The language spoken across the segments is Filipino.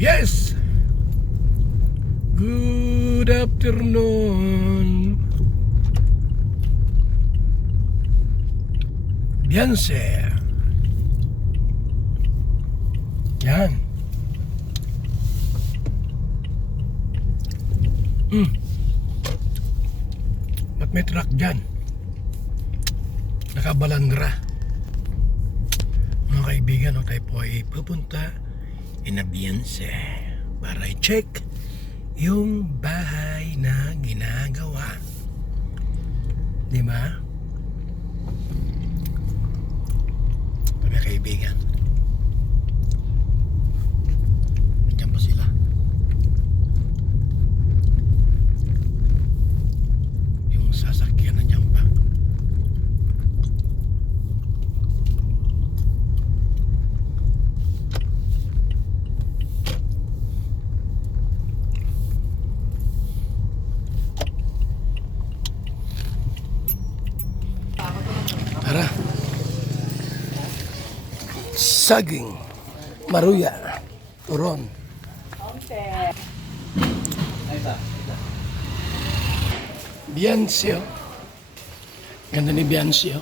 Yes! Good afternoon. Beyonce. Yan. Ba't may truck dyan? Nakabalandra. Mga kaibigan, tayo po ay pupunta in Beyonce para i-check yung bahay na ginagawa. Di ba? Mga kaibigan. Nandiyan pa sila. Yung sasakyan nandiyan pa. Tara. Saging, maruya, turon. Beyonce. Ganda ni Beyonce.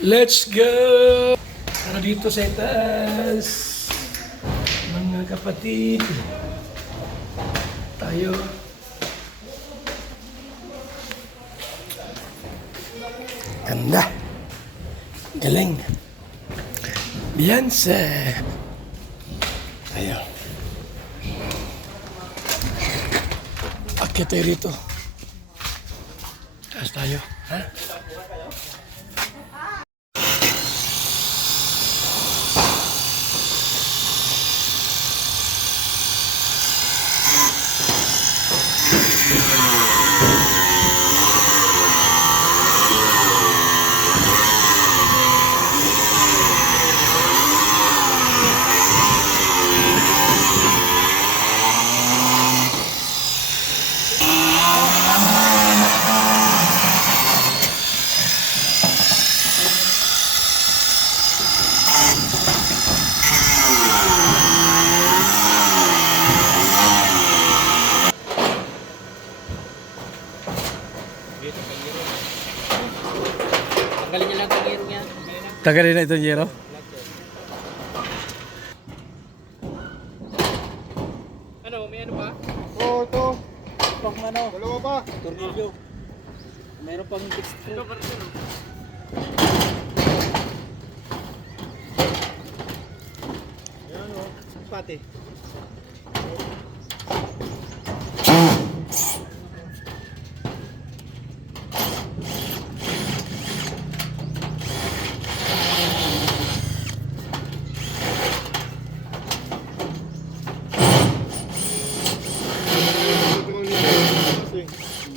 Let's go! Tara dito sa itaas. Mga kapatid. Tayo. Ganda. Galing. Beyonce. Ayo. Akyat tayo rito. Taas tayo. Ha? Tanggalin niya lang tangiro niya. Tagalin na ito, Jero. Ano, may ano pa? Oo, ito. Pang ano? Dalawa pa. Tornilyo. Mayroon pang fixed screw. Ito, parang ito. Ayan o. Pati.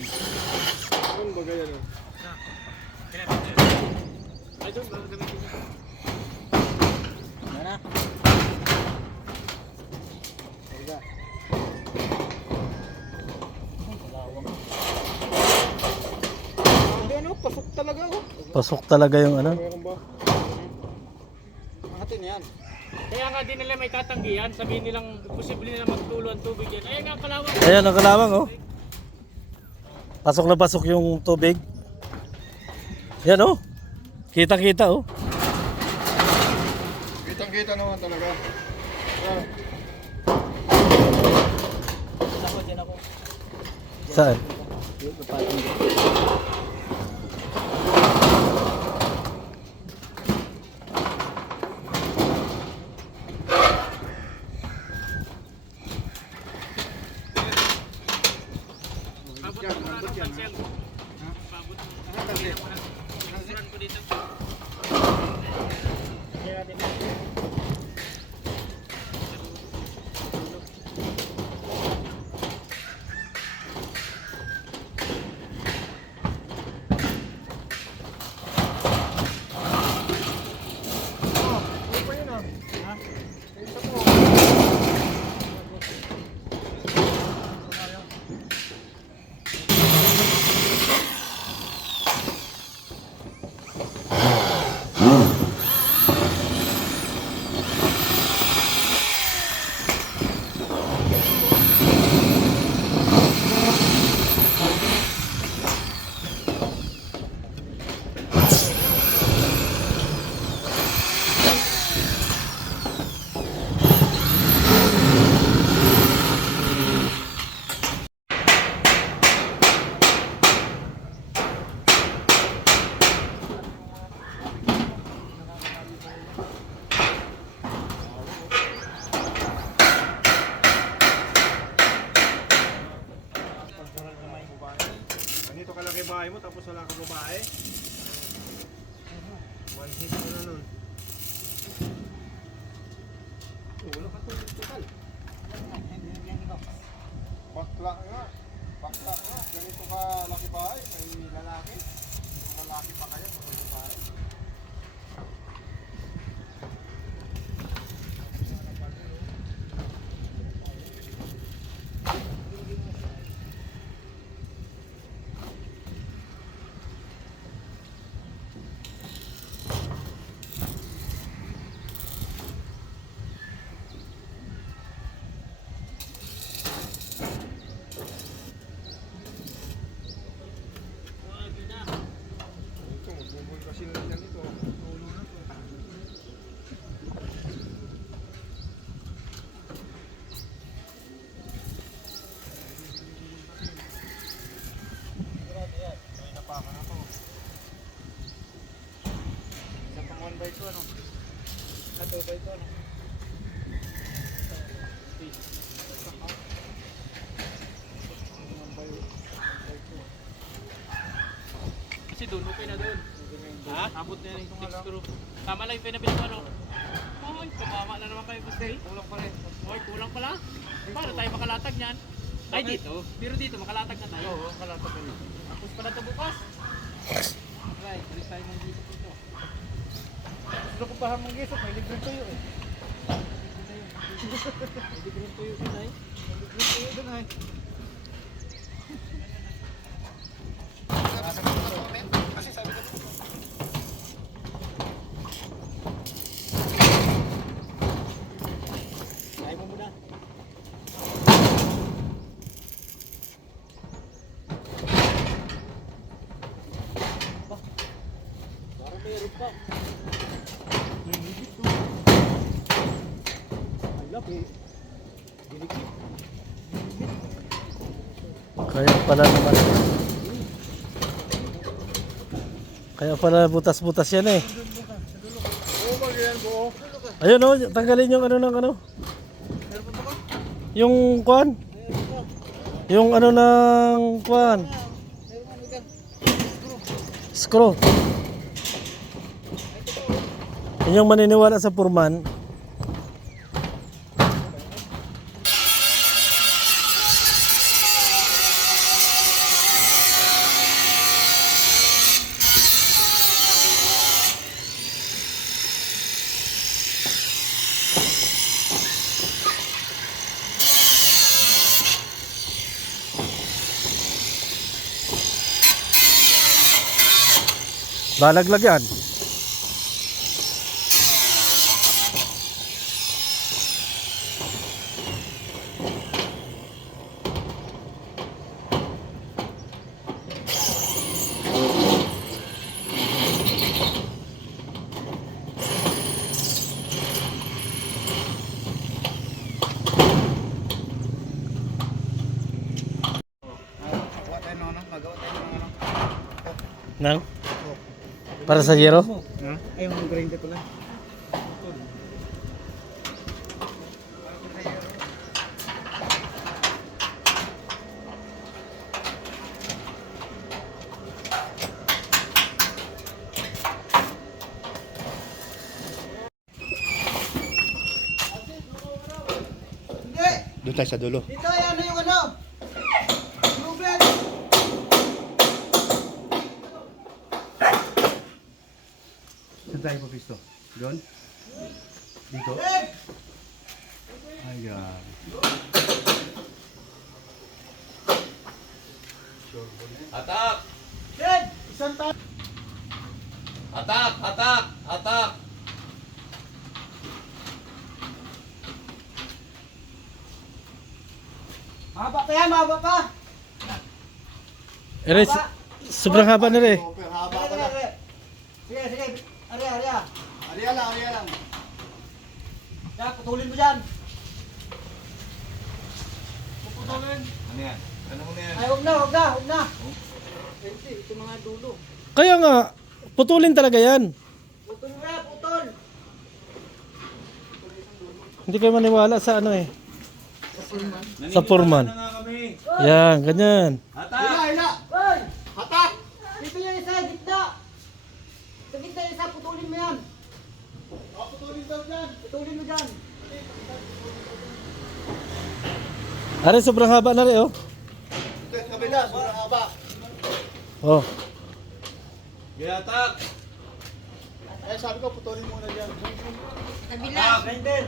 Ano ba gaya na? Ay, doon, bago gamitin niya. Ano na? Talaga. Hindi ano, pasok talaga oh. Pasok talaga yung ano. Meron ba? Atin yan. Kaya nga din nila may tatanggihan, sabihin nilang posible nila magtulo ang tubig yan. Ayan nga, kalawang. Ayan ang kalawang, oh. Pasok na pasok yung tubig. Yan, oh. Kita-kita, oh. Kitang-kita naman talaga. Ah, Ako, dyan ako. Saan? Abot mo muna ng pansiyang. Abot mo. Suran ko dito. Kaya natin. ano pa yun ah? Ha? Kita mo. bahay mo tapos wala kang babae. One hit mo na nun. Wala ka tulog total. Bakla nga. Bakla nga. Ganito ka laki bahay. May lalaki. Lalaki pa kaya kung may babae. Ito, magbubol kasi lang yan ito. Ulo na to. May napakan ako. Isa pang 1 by 2 ano? 2 by 2 ano? Kasi doon, okay na doon. Ha? Abot na yung 6 screw. Tama lang yung pinabili ko ano. Oy, tumama na naman kayo. Gusto kulang pa rin. Oy, kulang pala. Paano tayo makalatag niyan? Ay dito. Pero dito makalatag na tayo. Oo, makalatag na. Tapos pala ito bukas. Right, balik tayo ng dito dito. Gusto ko pa hamang gisok. May libreng tuyo eh. Hindi ko rin tuyo din ay. Libreng tuyo dun ay. Ay mo muna. Parang meron pa. Ay, laki. Dinikit. Kaya pala naman. Kaya pala butas-butas yan eh. Oo, magyan buo. Ayun oh, tanggalin yung ano ng ano. Meron pa ba? Yung kwan. Yung ano ng kwan. Meron ano dyan? Screw. Yun yung maniniwala sa Purman. Lalaglag yan. Magawa tayo ng ano? Magawa tayo ng ano? Nang? Para sa yero? Ha? Ay, yung grinder ko lang. Doon tayo sa dulo. Dito, ano yung ano? Ruben! Saan tayo papisto? Doon? Dito? Ayan. Atak! Dad! Isang tayo! Atak! Atak! Atak! Mahaba pa yan, mahaba pa! Ere, sobrang haba na rin. Okay, haba Sige, ko na. sige, sige. Sige, sige. Ari, ari, ah. Ariya lang, ariya lang. Yan, putulin mo dyan. Puputulin. Ano yan? Ano mo na yan? Ay, huwag na, huwag na, huwag na. Ito mga dulo. Kaya nga, putulin talaga yan. Putol mo yan, putol. Hindi kayo maniwala sa ano eh. Sa Purman. Na nga kami! Yan, ganyan. Atak! Hila, hila! Hoy! Hatak! daw dyan. Putulin mo dyan. Are, sobrang haba na rin, oh. Kabila, sobrang haba. Oh. Hatak. Eh, sabi ko, putulin muna dyan. Kabila. Grinder.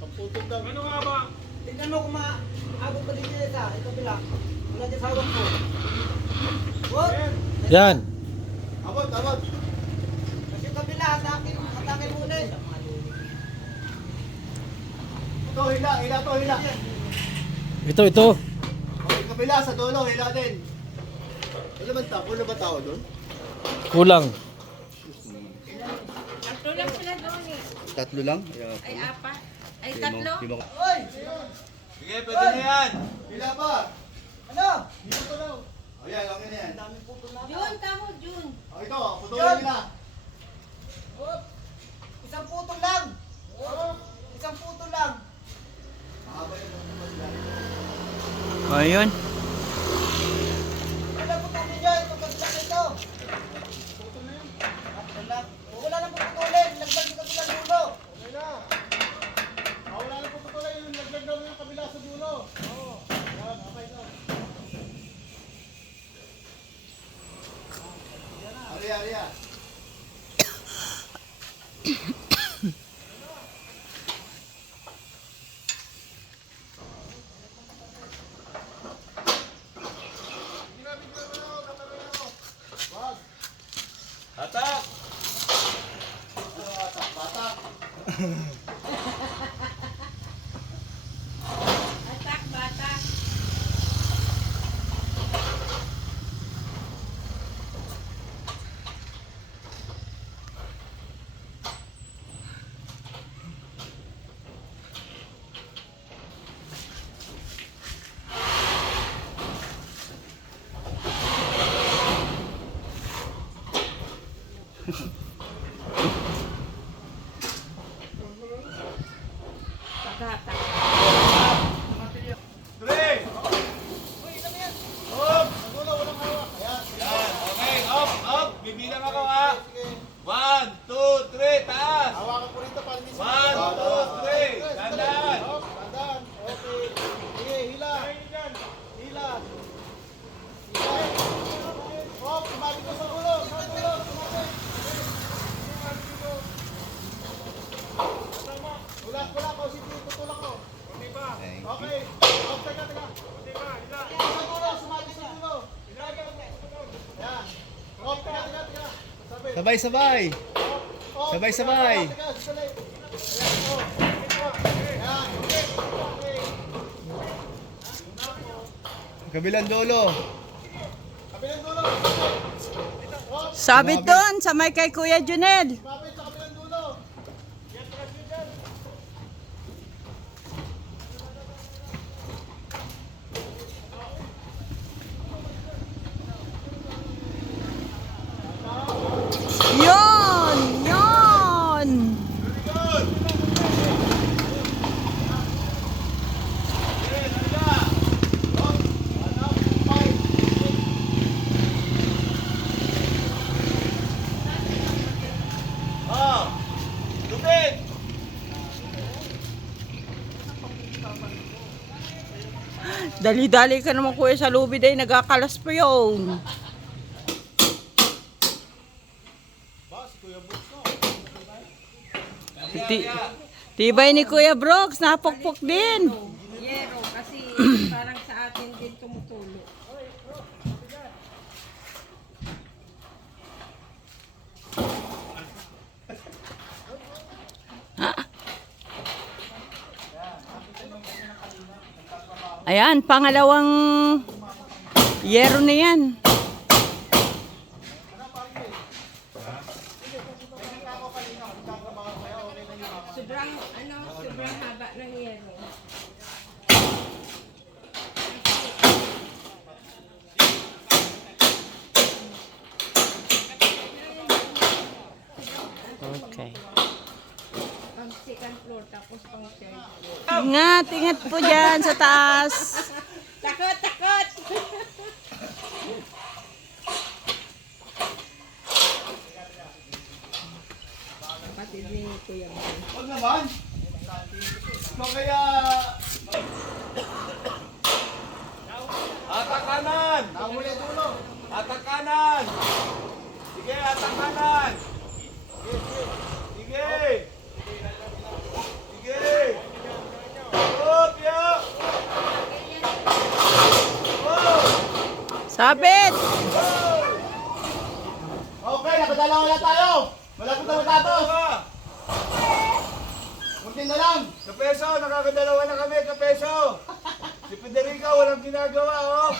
Pamputol daw. Ano nga ba? Tingnan mo kung maabot pa din dito sa kabila. Wala dyan sa hawak ko. Wag. Yan. Abot, abot. Kasi yung kabila, atakin mo ulit. Ito, hila, hila to, hila. Ito. Okay, kabila, sa dulo, hila din. Wala ba tao doon? Kulang. Tatlo lang sila doon eh. Tatlo lang? Ay, apat. Ay, tatlo. Oy! Sige, pwede na yan. Hila pa. Ano? Hila to daw. Ayan, okay na yan. Jun, kamo, Jun. O, ito, putulin nila. Hop! Isang putol lang. Isang putol lang. Mahaba yung putol nila. Ayun. Wala putulin dyan. Itong kabila na ito. Wala nang putulin. Lagdag yung kabila dulo. Okay na. Wala na putulin yung laglag daw yung kabila sa dulo. Oo. Yan, okay na. Ari. Hatak. Batak, batak. Batak. Three. Up. Sa dulo, walang hawak. Ayan. Yan. Okay. Up. Bibilang ako ha. 1, 2, 3. Taas. Hawakan ko rito para minsan. 1, 2, 3. Dandan. Up, dandan. Okay. Sige, hila. Hila. Up, sumabit ko sa dulo. Sumabit. Tulak, tutulak ko. Okay. Up, teka. Sa dulo, sumabit sa dulo. Yan. Up, teka. Sabay-sabay. Up. Sabay-sabay. Teka, sandali. Ayan, oh. Yan. Okay. Kabilang dulo. Kabilang dulo. Up. Sabi doon sa may kay Kuya Junel. Sumabit sa kabilang dulo. Yon! Lupit. Dali-dali ka naman Kuya sa lubid ay nagkakalas pa yun. Tibay ni Kuya Brooks, napukpok din. Yero, kasi parang sa atin din tumutulo. Ayan, pangalawang yero na yan. Sobrang haba ng yero. Okay. Pang second floor, tapos pang third floor. Ingat po dyan sa taas. Takot, takot! kapatid ni Kuya Bong. Huwag naman. Ikaw kaya... Atak kanan! Nahuli dulo. Atak kanan! Sige, atak kanan! Sige! Sige! Up, yo! Oh! Sabit! Okay, nakadalawa na tayo. Malapit na matapos. Kunti na lang. Kapeso, nakakadalawa na kami, kapeso! Si Federico, walang ginagawa, oh!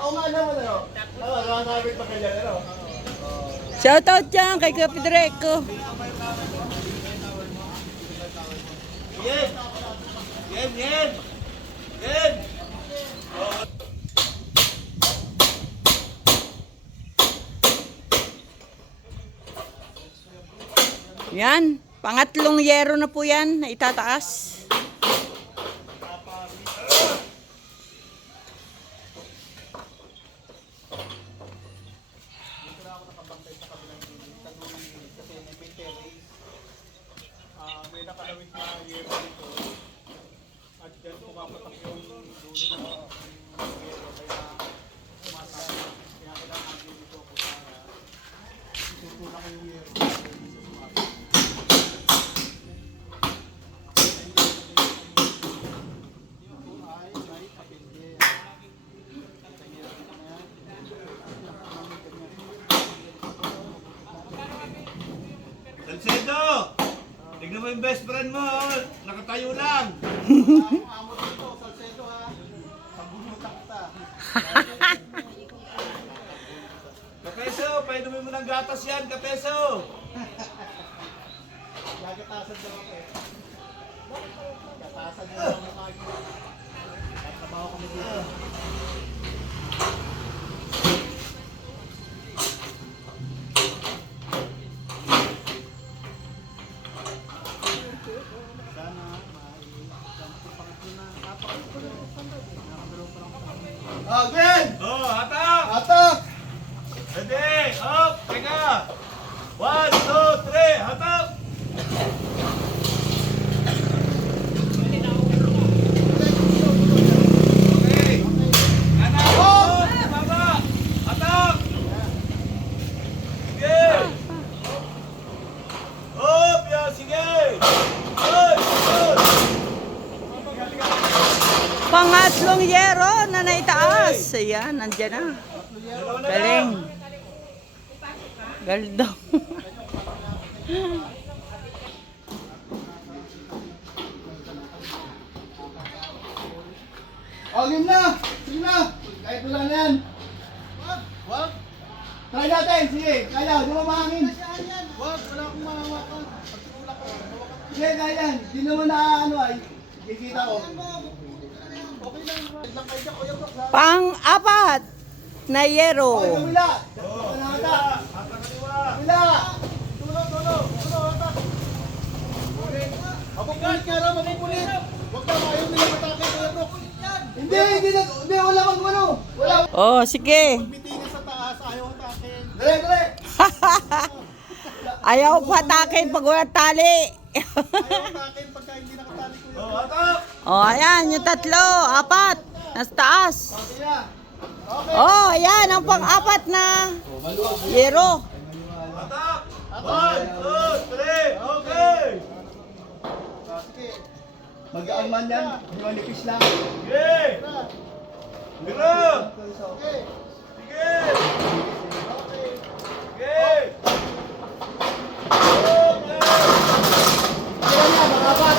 Oo nga naman, ano? Oo, nakakabit pa kanya, ano? Shoutout dyan kay Kuya Pedreco. Yen! Yen, yen! Yen! Yan, pangatlong yero na po yan na itataas. May nakalawit na yero dito. At dyan pumapatak yung dulo ng yero. Kaya umasabi. Kaya kailangan dito ako para itutulak ko yung yero. Salcedo! Tignan mo yung best friend mo, oh. Nakatayo lang. Amo dito, Salcedo ha. Pagbunutak kita. Kapeso, painumin mo ng gatas yan, kapeso. Gagatasan daw ako eh. Gatasan daw ako lagi. Tatrabaho kami dito. Gwen! Oh, hatak! Atak! Ready! Up! Teka! 1, 2, 3, hatak! Okay! Kanan! Up! Baba! Hatak! Sige! Up! Yan! Sige! Good! Good! Pangatlong yero na naitaas. Ayan, nandyan na. Dalawa na lang. Galing. Galdo. Oh, game na! Sige na! Kahit wala na yan. Wag! Try natin, sige. Kaya, di mo mahangin. Wag! Wala akong mahawakan. Pagtulak ko. Sige, kaya yan. Di naman na ano ay. Kikita ko. Okay lang. Lang kayo dyan, Kuya Brock ha. Pang-apat na Oh, yero. kabila! Oh, Kabila! hatak kaliwa. Kabila! Tulo, tulo. Tulo, hatak. Mapupulit nga raw, mapupulit. Wag ka, ayaw nila matake, Kuya Brock. Hindi, wala kang ano. Wala. Oh, sige. Bitingan sa taas, ayaw hatakin. Dali, dali. Ayaw patakin pag walang tali. Ayaw hatakin pagka hindi nakatali, Kuya Oh, Brock. hatak! Oh, ayan, yung tatlo, apat. Nasa taas. Sige na. Oh, ayan, ang pang-apat na yero. Hatak! 1, 2, 3, okay! Sige. Mag-aan man yan. Di manipis lang. Sige! Biro! Okay. Sige! Okay. Sige! Ilan yan? Pang-apat.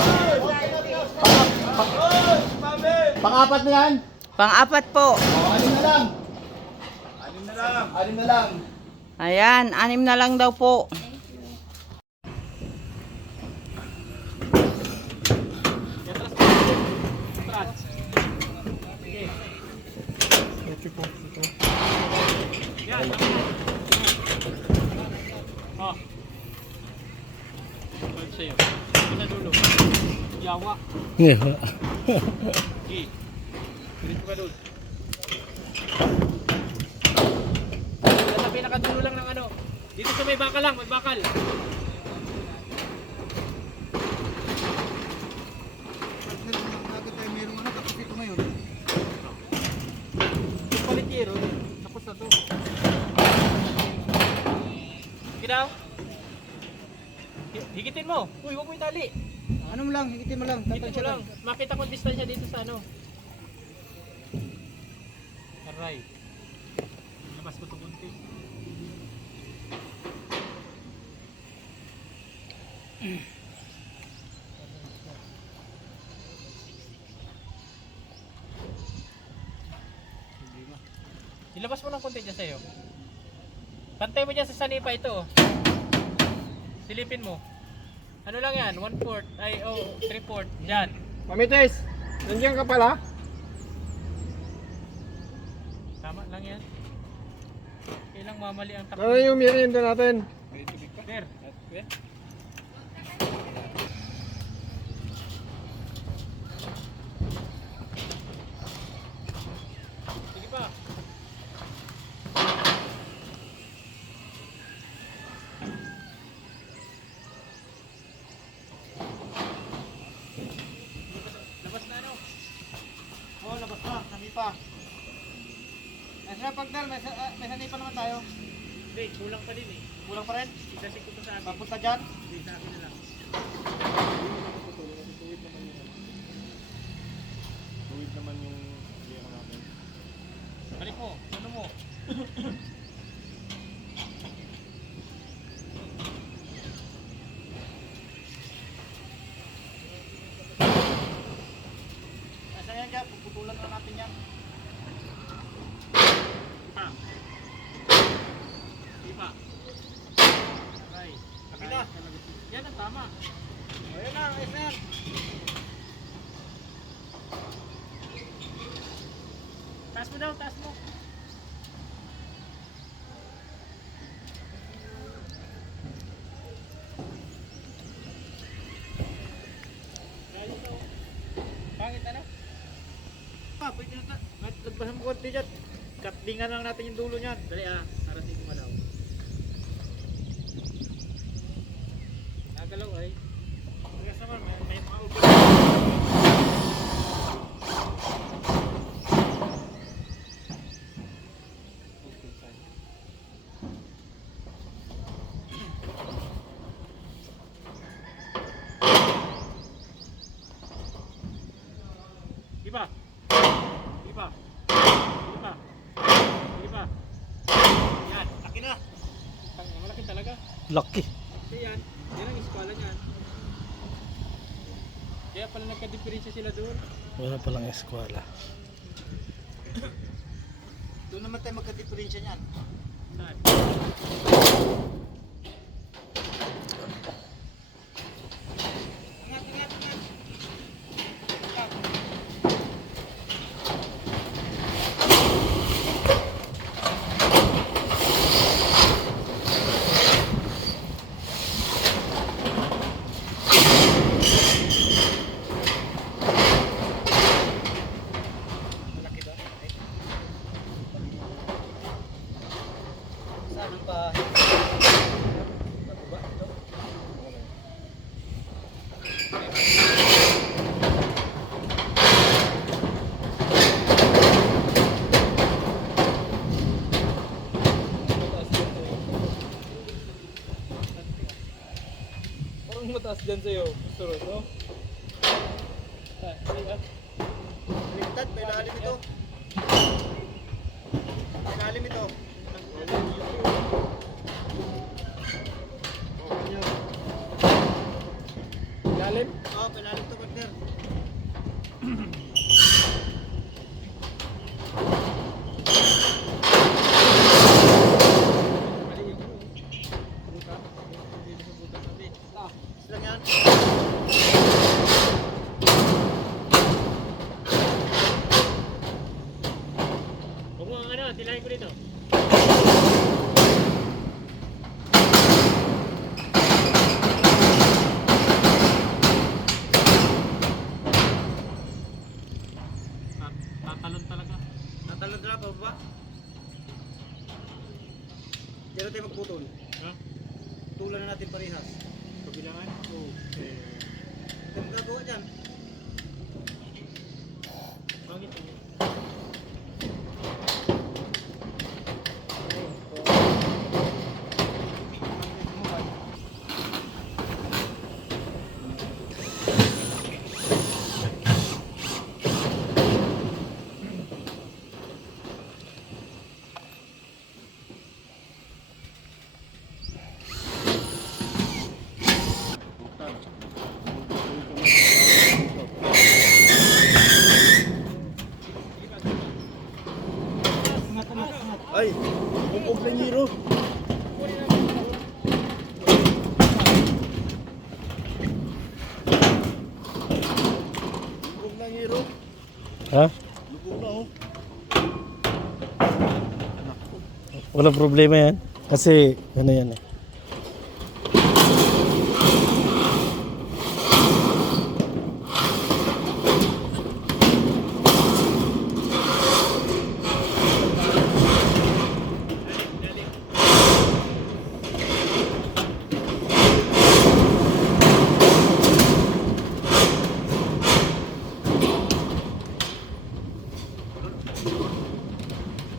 Oh, mami! Pang-apat na yan. Pang-apat po. Oh, anim na lang. Anim na lang. Anim na lang. Ayan, 6 na lang daw po. Yan. Oh. Ito sa'yo. Ito na dulo. Yawa. Sige. Dito ka doon. pinakadulo lang ng ano. Dito sa may bakal lang, may bakal. Agad tayo mayroong ano, tapos ito ngayon. Yung palitiro, tapos na to. Sige daw. Higitin mo. Uy, huwag mo itali. Ano mo lang, higitin mo lang. Higitin mo lang. Makita ko distansya dito sa ano. Aray. Labas ko ito kunti. Ilabas mo ng konti dyan sa'yo. Pantay mo dyan sa sanipa ito. Silipin mo. Ano lang yan? 1/4. Ay, 3/4. Dyan. Mamites, nandiyan ka pala? Tama lang yan. Kailang mamali ang takbo. Ano yung merienda natin? Sir. Sige pa. Labas na ano? Oo, labas na. Sanipa. Sir Pagdal, may sanipa naman tayo. Hindi, kulang pa din eh. Kulang pa rin. Isasik ko to sa akin. Papunta dyan. Hindi, sa akin na lang. Tuwid naman yung gero natin. Balik mo. Ano mo? Nasa yan dyan, puputulan na natin yan. Ipa. Ipa. Aray. Kami na. Yan ang tama. Ayun na, ayun na yan. Taas mo daw, taas mo. Pangit ano? Pwede na. Lagpasan mo konti dyan. Katlingan lang natin yung dulo niyan. Dali harating ko malaw. Nagalaw ay. Tigas naman, may mga ubo. Iba. Iba. Iba. Iba. Yan. Laki na. Malaki talaga. Lucky. Kasi yan. Yan ang iskala niyan. Kaya pala nagka-diferensya sila doon. Wala palang eskwela. Doon naman tayo magka-diferensya niyan. Saan? Ingat, ingat, ingat. Malaki ba? Saan ang bahay? Bababa ito? Parang mataas dyan sa'yo, Suros, no? Baliktad, may lalim ito. May lalim ito. Lalim? Oo, may lalim ito, partner. Lang yan. Huwag mo ano, tilahin ko dito. Patulan na natin parehas. Kabilangan? Okay. Ito magagawa dyan. Pangit. Ay, kumpog na Niro. Kumpog na Niro. Ha? Lubog na oh. Walang problema yan. Kasi, ano yan eh.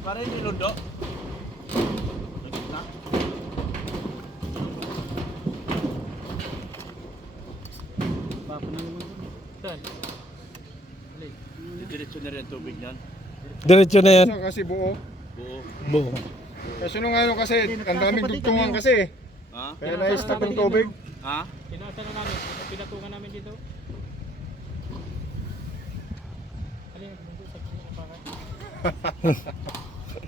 Parang yung lundo. Saan? Diretso na rin ang tubig niyan. Diretso na yan. Kasi buo. Buo. Buo. Kasi nung ano kasi, ang daming dugtungan kasi. Ha? Kaya na-stop yung tubig. Ha? Pinaasan na namin. Pinatungan namin dito. Alin, nandun sa kanya na para.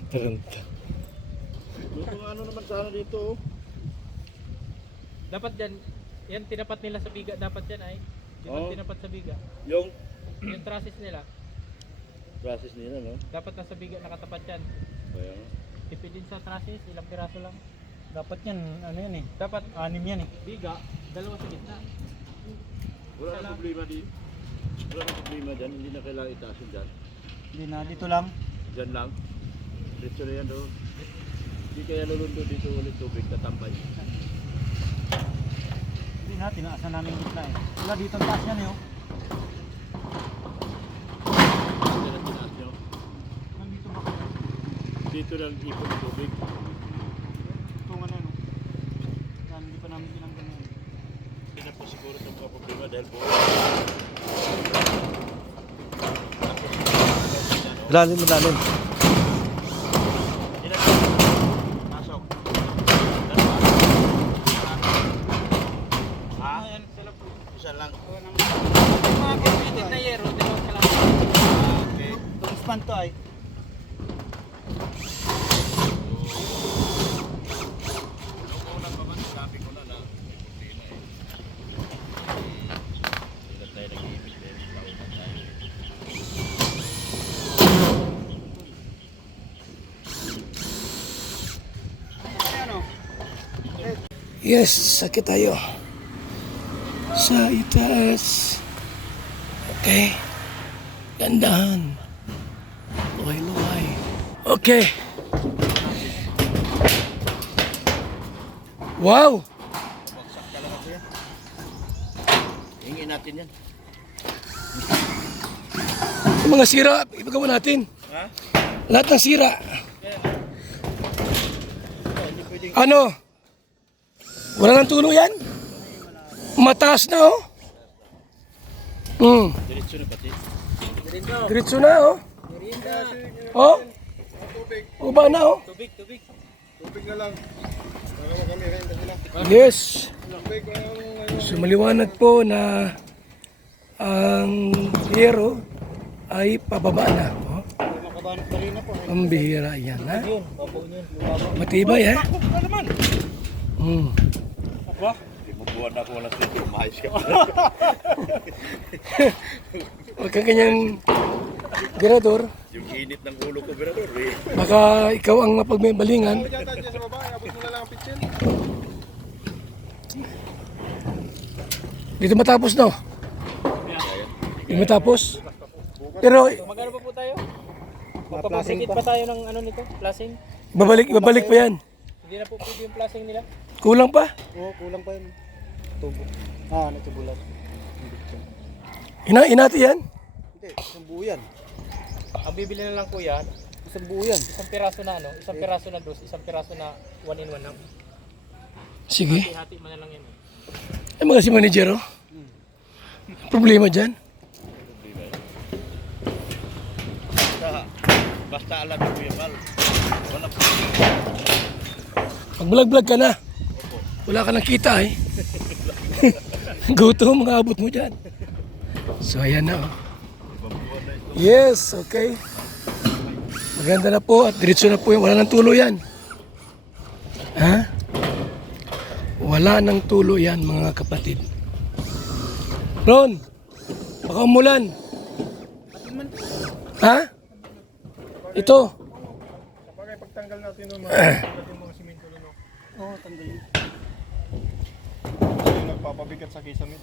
Taranta. Yung ano naman sana dito oh. Dapat dyan, yan tinapat nila sa biga. Dapat dyan ay. Oo. Tinapat sa biga. Yung Yung trusses nila. process nila, no? Dapat nasa biga nakatapat yan. Kaya nga. Tipid din sa trusses, ilang piraso lang. Dapat yan, ano yan eh. Dapat 6 yan eh. biga, dalawa sa gitna. Wala nang problema di. Wala nang problema dyan. Hindi na kailangan itaas yung dyan. Hindi na, dito lang. Dyan lang. Diretso na yan, do. Hindi kaya lulundo dito ulit tubig. Tatambay. Hindi na, tinaasan namin yung gitna eh. Wala dito ang taas yan eh oh. Hindi na tinaas nyo. Nandito ba kayo? Dito lang ipon ng tubig. Tungan na no. Yan, hindi pa namin tinanggal yan. Hindi na po siguro itong mga problema dahil buo. Malalim, malalim. Hindi na pasok. Ha? Ayan, sila po. Isa lang. Yung mga competed na yero, dalawang kalahati. Okay. Itong span to ay. Una pa man, sabi ko na na. Hindi na eh. Hindi na tayo nag-iibig dahil sa una tayo. Yes, sakit tayo. Sa itaas. Okay. Dandahan. Luhay-luhay. Okay. Wow! Hingin natin yan. Yung mga sira, ipagawa natin. Ha? Lahat ng sira. Ano? Wala nang tulong yan? Mataas na oh. Diretso na pati. Diretso na oh. Oh? Uba na oh. Tubig, tubig. Tubig na lang. Para magamit sila. Yes. Tubig ang So maliwanag po na ang hero ay pababa na. Oh. Makabanat pa rin na po. Ang bihira yan ha. Yun, babaw yun. Matibay ha. Hindi mo buwan ako wala sito. Mahayos ka. Huwag kang ganyang Gerador. Yung init ng ulo ko, Berador eh. Baka ikaw ang mapagbalingan. Diyan tayo sa baba, abot mo na lang ang pitchin. Dito matapos no? Dito matapos. Pero Magkano pa po tayo? Magpapasikit pa tayo ng ano nito? Plasing? babalik pa yan. Hindi na po pwede yung plasing nila. Kulang pa? Oo, kulang pa yun. Tubo. Ah, natubulan. Inati yan? Hindi, isang buo yan. Ang bibili na lang kuya, Isang buo yan. isang piraso na ano, isang piraso na dos, isang piraso na 1-in-1 lang. Sige. Hati-hati mo na lang yan. Ay mga si manager, oh. Problema dyan. Basta alam mo Kuya Bal. Wala pa. Pag vlog-vlog ka na, wala ka nang kita eh. Gutom, mga abot mo dyan. So ayan na, oh. Yes, okay. Maganda na po at diretso na po yung wala nang tulo yan. Ha? Wala nang tulo yan mga kapatid. Ron, baka umulan. Ha? Ito. Kapag pagtanggal natin ng mga simento nun, Oo, tanggalin. yung nagpapabigat sa kisame.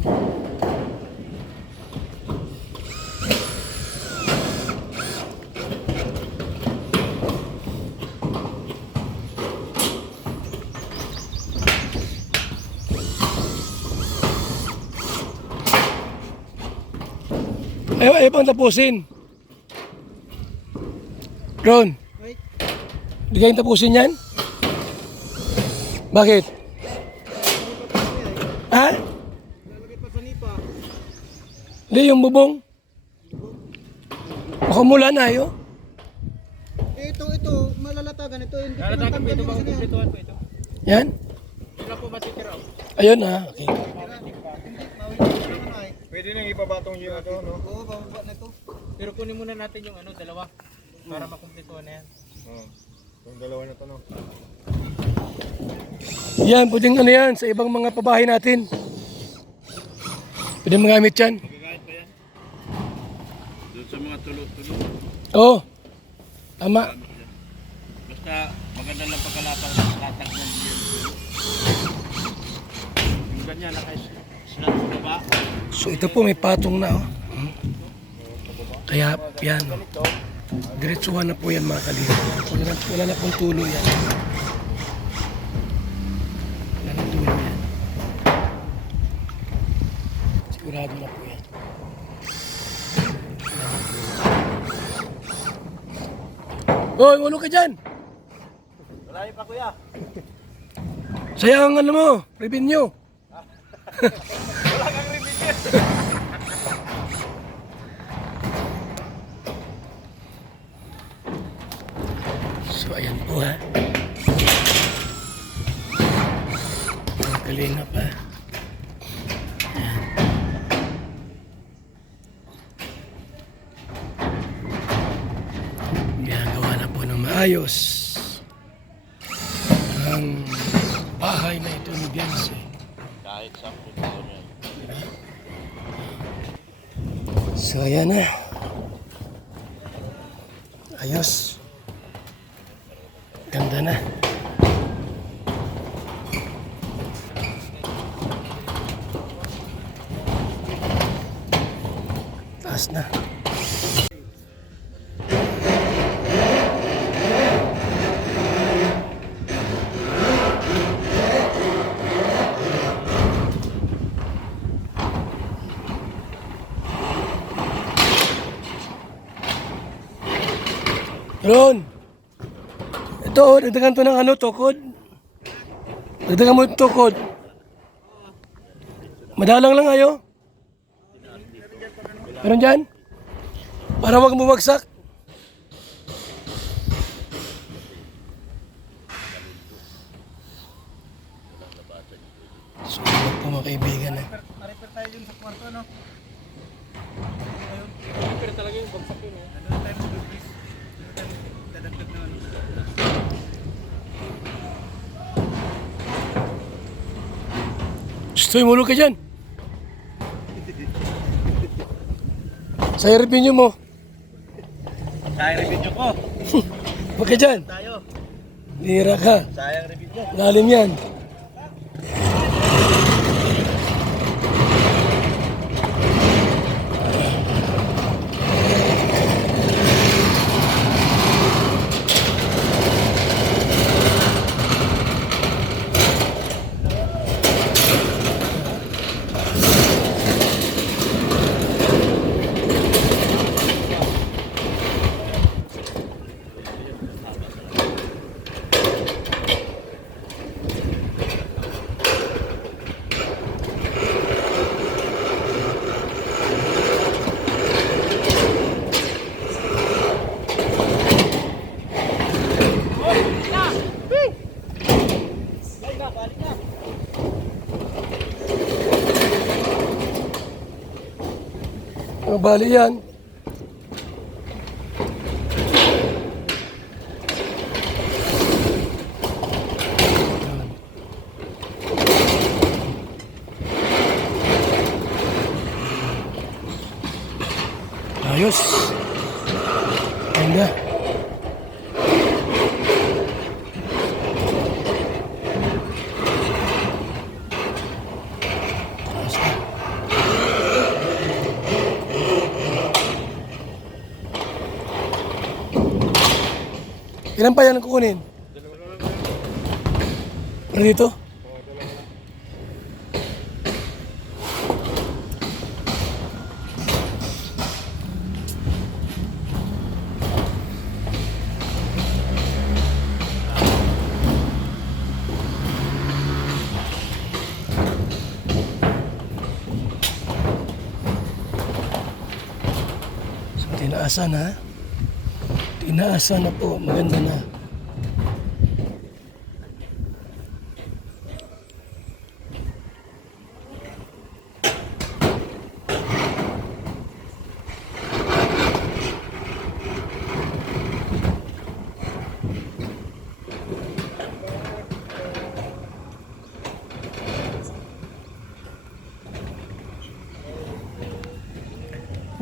Ay bang tapusin? Ron, Wait. di kayong tapusin yan? Bakit? Ha? Lalagay pa sa nipa. Hindi, yung bubong. Baka umulan na, ayo. Ito, malalatagan. Ito, hindi ko Lalatagan po natanggal ito, yung baka isa na yan. kumpletuhan po ito. Yan? Ito lang po matitira. Ayun ha, okay. Pwede nang ipabatong yung ito, no? Oo, bababa na ito. Pero kunin muna natin yung ano, dalawa. Para makumpletuhan na yan. Oo. Yung dalawa na to, no? Yan, pwedeng ano yan, sa ibang mga pabahay natin. Pwede magamit yan. Magagayat pa yan. Doon sa mga tulo-tulo. Oo. Tama. Basta maganda lang pagkalatag ng yan. Yung ganyan, naka-slant sa baba. So ito po may patong na, oh. Kaya yan, oh. Diretsuhan na po yan mga kalito. Wala na pong tulo yan. Wala na tulo yan. Sigurado na po yan. Hoy, ulo ka dyan! Marami pa kuya. Sayang ang ano mo, revenue. Wala kang revenue. So ayan po ha. Ang kalinga pa. Ayan. Ginagawa na po ng maayos ang bahay na ito ni Beyonce. Kahit sa puto na. So ayan na. Ayos. Ganda na. Taas na. Ron! Ito, oh, dagdagan to ng ano, tukod. Dagdagan mo yung tukod. Madalang lang ayo. Meron dyan? Para wag bumagsak. So, ano po mga kaibigan eh. Repair tayo dun sa kwarto, no? Pero talaga yung bagsak yun eh. Ano tayo mag-release? Ano tayo dadagdag na ano? Stoy, mulog ka dyan. Sa revenue mo. Sayang revenue ko. Huwag ka dyan. Tayo. Lira ka. Sayang revenue. Lalim yan. Mabali yan. Ayos. Ganda. Ayos na. Ilan pa yan ang kukunin? Ano dito? So, tinaasan ha? Tinaasan na po. Maganda na.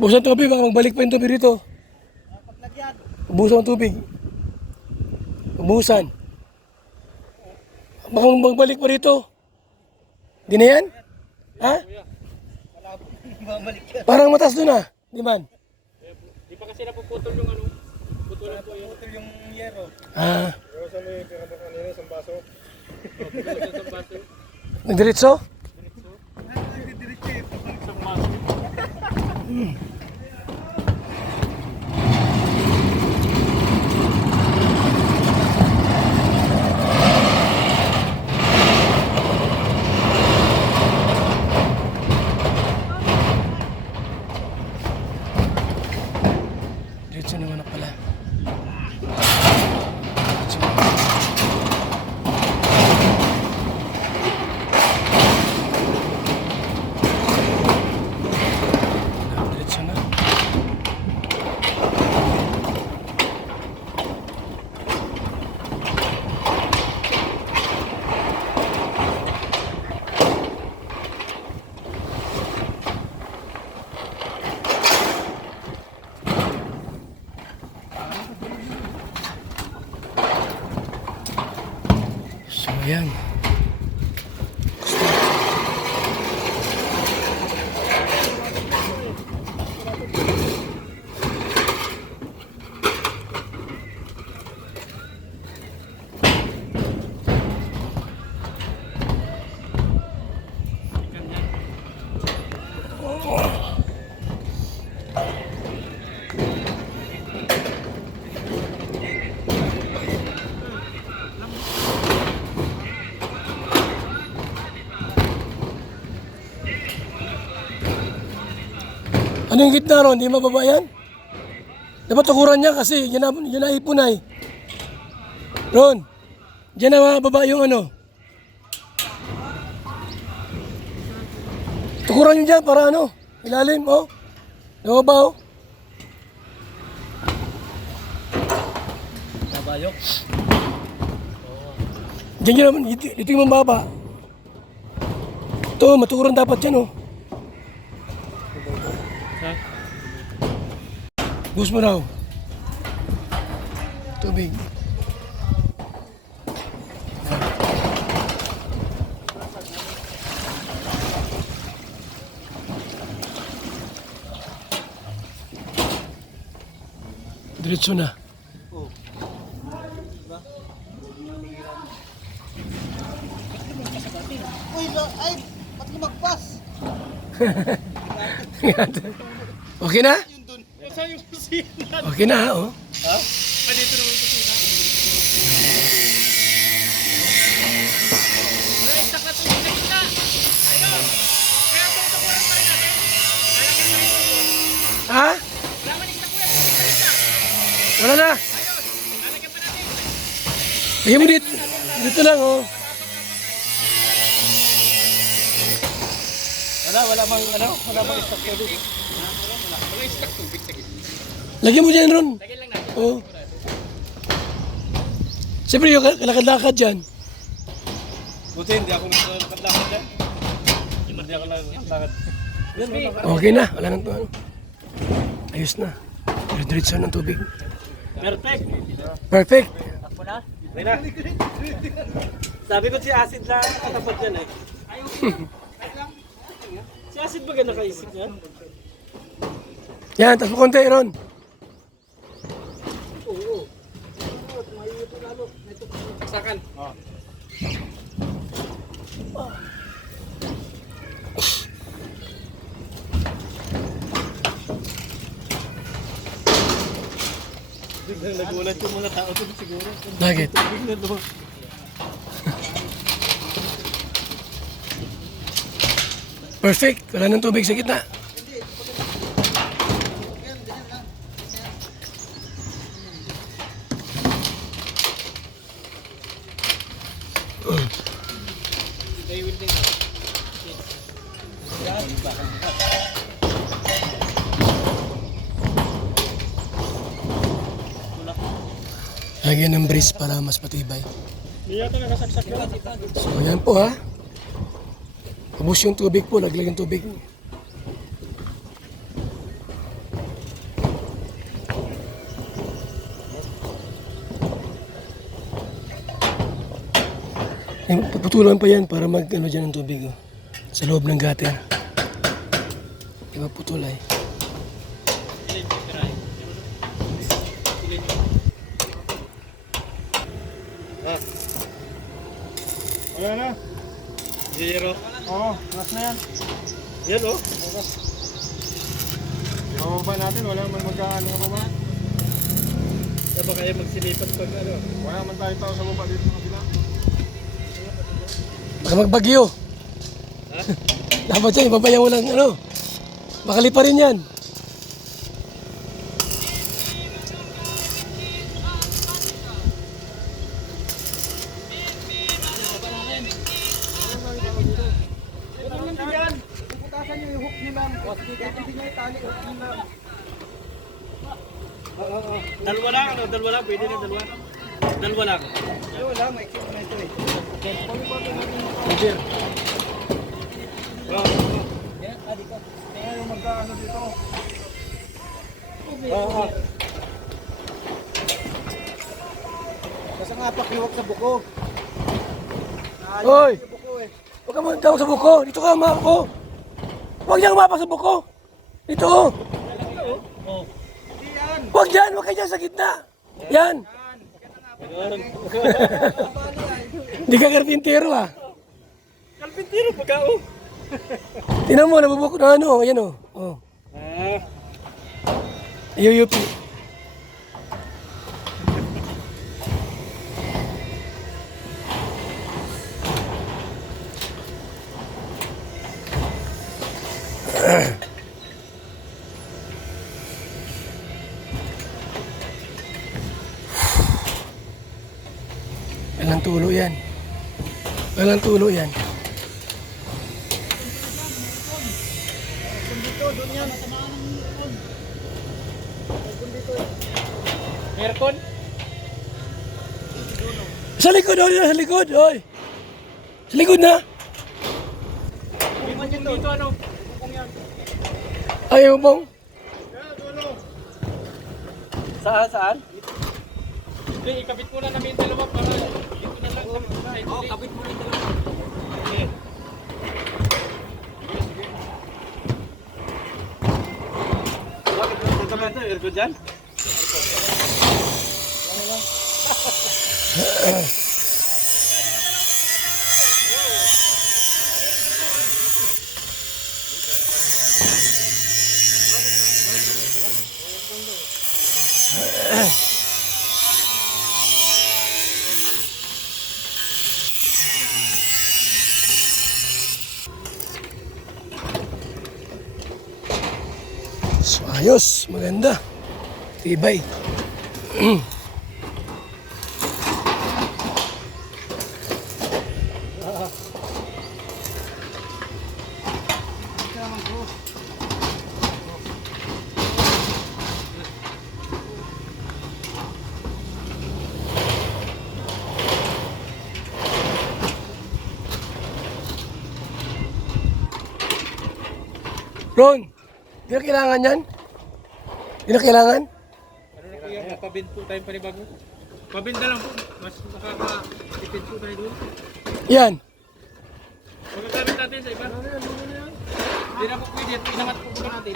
Busan tubig, baka magbalik pa yung tubig rito. Ubusan ang tubig. Ubusan. Baka magbalik pa rito. Di na yan? Ha? Parang matas doon ah. Di man? Di pa kasi napuputol yung ano. Putulan po yun. Putol yung yero. Ah. Pero sa may kanina isang baso. Isang baso. Nagdiretso? Isang baso. Diretso naman na pala. Diretso na. So, ayan. Ano yung gitna ron? Hindi mababa yan? Dapat tukuran niya kasi yan na ipunay. Ron, dyan na mababa yung ano. Tukuran niyo dyan para ano, ilalim, oh. Nababa, oh. Nabayok. Diyan yun naman, dito yung mababa. Ito, matukuran dapat yan, oh. Ha? Bus mo raw. Tubig. Diretso na. Uy, ay, ba't lumagpas? Okay na? Saan yung kusina? Okay na, oh. Ah, dito naman yung kusina. Wala, istak na tubig na kita. Ayun. Kaya kung tukuran pa rin natin. Lalagyan mo yung Ha? laman istak ko yan. Tubig pa rin na. Wala na. Ayun. Lalagyan pa natin. Lagyan mo dito. Dito lang, oh. Wala mang ano, wala mang stock dito. Lagyan mo dyan, Ron. Lagyan lang natin. Oo. Siyempre, yung lakad-lakad dyan. Buti, hindi ako nakadlakad dyan. Hindi ako nakadlakad. Okay na, wala nang ano. Ayos na. Diretso ng tubig. Perfect. Perfect. Okay na. Sabi ko si Acid na katapat yan eh. Si Acid ba ganda nakaisip niya? Yan, tapos mo konti, Ron. Sakan. Biglang nagulat yung mga tao dun siguro. Bakit? Biglang nagulat. Perfect. Wala nang tubig sa gitna. Lagyan ng brace para mas matibay. Hindi yata nakasaksak yun. So, ayan po ha. Ubus yung tubig po, laglag yung tubig. Puputulan pa yan para mag ano dyan ng tubig oh. Sa loob ng gutter. Di ba putulay? Wala na. Zero. Oo, last na yan. Yan oh. Mababa natin, wala naman magkaano ka ba? Kaya ba kayo magsilipat pag ano? Wala naman tayo tao sa baba dito sa kabila. Baka magbagyo. Dapat yan, ibabayan mo lang ano. Bakali pa rin yan. Puputasan niyo yung hook ni ma'am. Kahit hindi niya itali hook ni ma'am. Dalawa lang, ano? Dalawa lang, pwede na dalawa. Dalawa lang. Wala, may exit na ito eh. Beer. Yan, dito. Kaya yung magkaano dito. Oo. Kasi nga pakiwag sa buko. Hoy! Yung buko eh. Huwag ka muna sa buko. Dito ka, umapa ko. Huwag niyang umapa sa buko. Dito. Huwag dyan, huwag kayo dyan sa gitna. Yan. Hindi ka karpintero ah. Kalpintiro pagka oh. Tinan mo, nabubuk na ano. Ayan o. Oh. Ah. Iyuyupi. Walang tulo yan. Walang tulo yan. Aircon? Sa likod, oy, sa likod, oy. Sa likod na. Dito ano? Ayaw bong. Saan, saan? Hindi, ikabit muna namin yung dalawa para dito na lang kami kahit hindi. Kabit muna yung dalawa. Bakit punta ba ito? Aircon dyan? So, ayos, maganda. Tibay. Ron, di na kailangan yan? Di na kailangan? Ano na kuya, magpabind po tayong panibago. Pabind na lang po. Mas nakaka-tipid po tayo doon. Yan. Magagamit natin sa iba. Hindi na po pwede. Pinamat po po natin.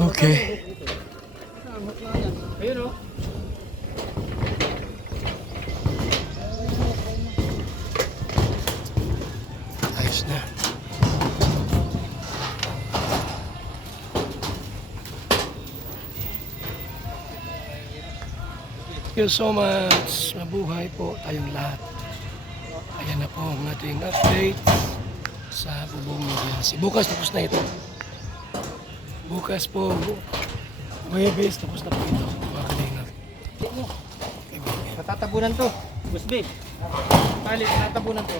Okay. Ayun o. Ayos na. Thank you so much. Mabuhay po tayong lahat. Ayan na po ang ating update sa Bubong Mediasi. Bukas tapos na ito. Bukas po, Huwebes, tapos na po ito. Mga kalingap. Natatabunan to. Busby. Tali, natatabunan to.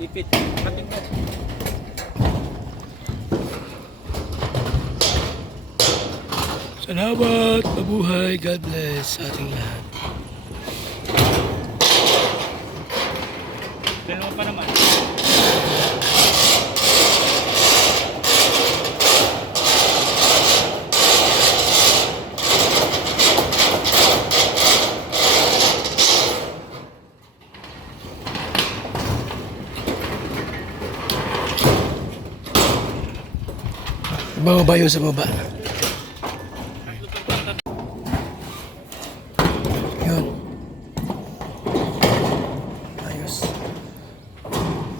Ipit. Kating mo. Salamat, mabuhay, God bless sa ating lahat. Dalawa pa naman. Bababa yun sa baba. Yun. Ayos.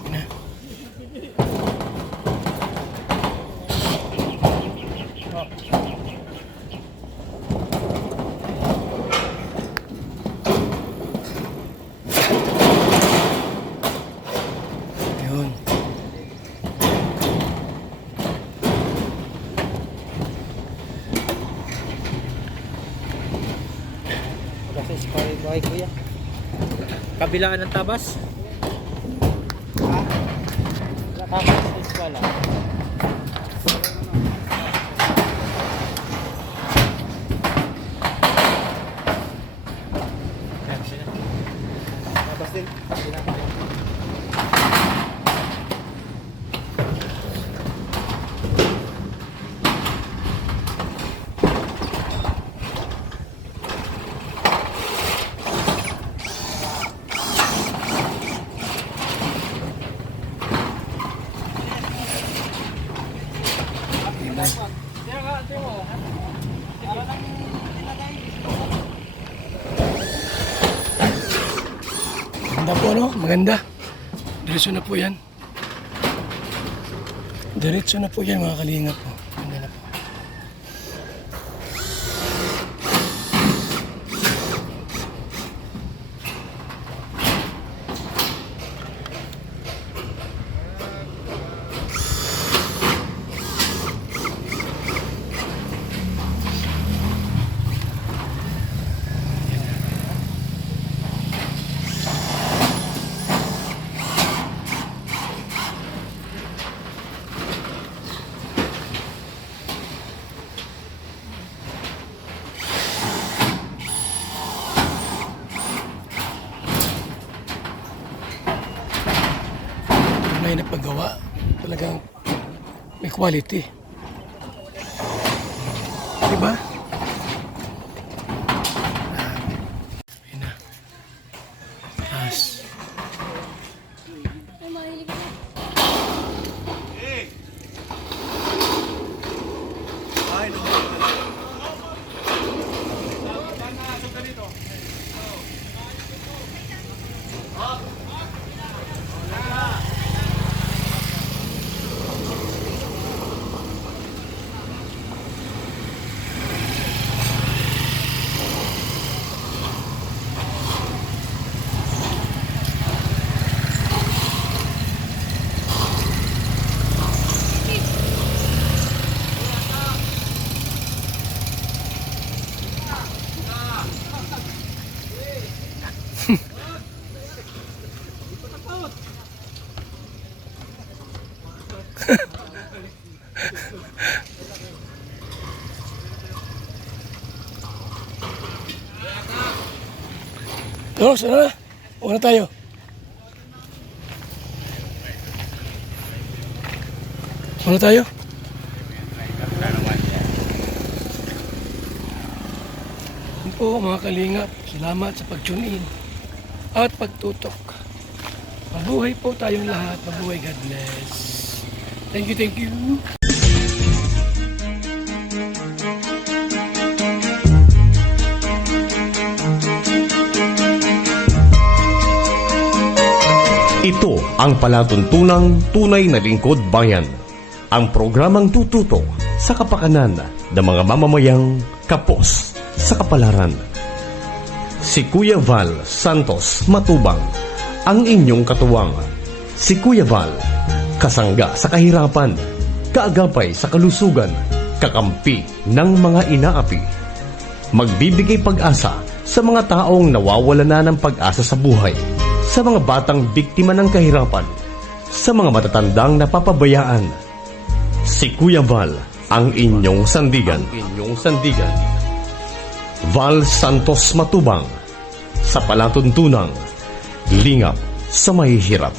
Yun na. Yun. Kasi spare bahay kuya. Kabilaan ng tabas. Nakakasya sa eskwala. Tabas din. Maganda po, no? Maganda. Diretso na po yan. Diretso na po yan, mga kalingap po. Maganda na po. Tunay na paggawa. Talagang may quality. Diba? Ayun na. Taas. Doros, ano na? Una tayo. Una tayo? Yan po mga kalingap. Salamat sa pag-tune in at pagtutok. Mabuhay po tayong lahat. Mabuhay. God bless. Thank you, thank you. Ito ang palatuntunang tunay na lingkod bayan. Ang programang tututok sa kapakanan ng mga mamamayang kapos sa kapalaran. Si Kuya Val Santos Matubang, ang inyong katuwang. Si Kuya Val, kasangga sa kahirapan, kaagapay sa kalusugan, kakampi ng mga inaapi. Magbibigay pag-asa sa mga taong nawawala na ng pag-asa sa buhay, sa mga batang biktima ng kahirapan, sa mga matatandang napapabayaan. Si Kuya Val, ang inyong sandigan. Val Santos Matubang, sa palatuntunang lingap sa mahihirap.